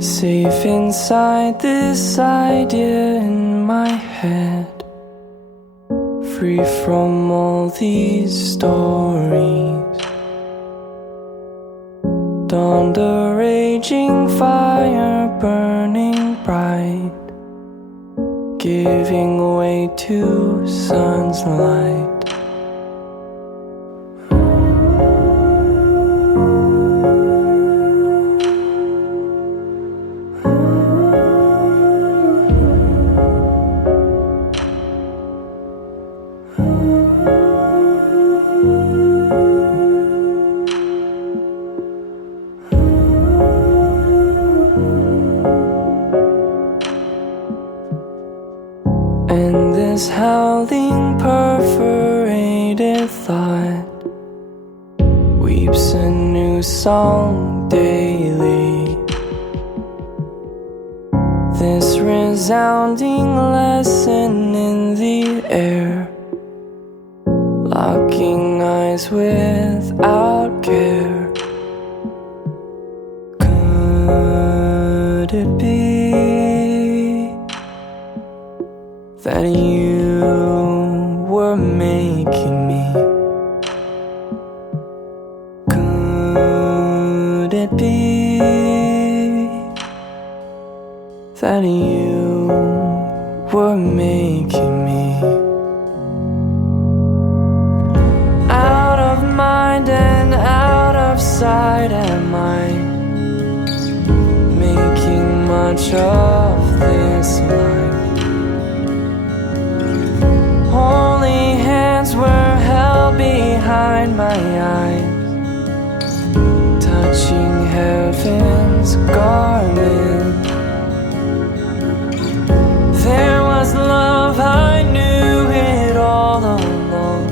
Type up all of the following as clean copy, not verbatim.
Safe inside this idea in my head, free from all these stories. Dawned a raging fire burning bright, giving way to sun's light. And this howling perforated thought weeps a new song daily. This resounding lesson in the air, locking eyes without care. Could it be that you were making me? Could it be that you were making me? Out of mind and out of sight am I, making much of this life. Holy hands were held behind my eyes, touching heaven's garment. There was love, I knew it all along,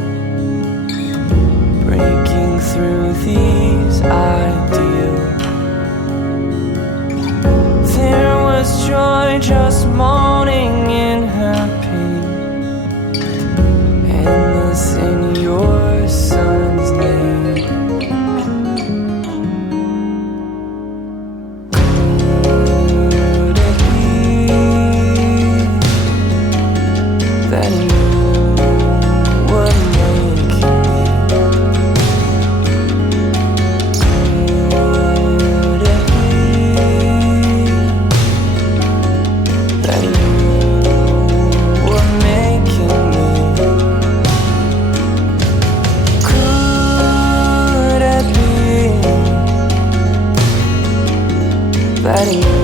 breaking through these ideals. There was joy just moaning in her pain, endless in your son's name. Could it be that you were making me? Could it be that you were making me? Could it be that you